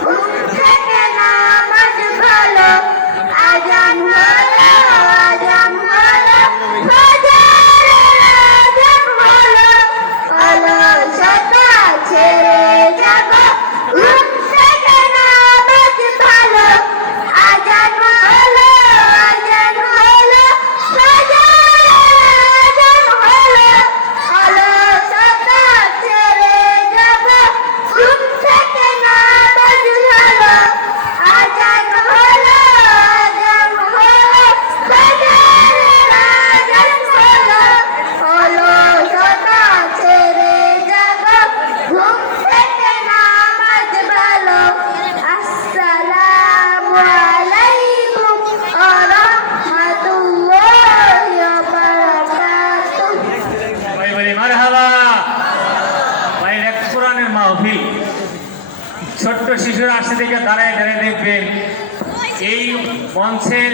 ঘুম থেকে নামাজ ভালো, আজান হলো, আজান হলো, ফজরের আজান হলো, অলসতা ছেড়ে জাগো, ঘুম থেকে নামাজ ভালো, আজান হলো, আজান হলো, ফজরের আজান হলো, অলসতা ছেড়ে জাগো, ঘুম থেকে নামাজ ভালো, আজান হলো, আজান হলো, ফজরের আজান হলো, অলসতা ছেড়ে জাগো, ঘুম থেকে নামাজ ভালো। আসসালামু আলাইকুম ওয়া রাহমাতুল্লাহি ওয়া বারাকাতুহু। ভাই বলি মারহাবা। ভাই এক কোরআনের মাহফিল, ছোট্ট শিশুরা আসতে থেকে দাঁড়ায় দাঁড়ায় দেখবেন এই মঞ্চের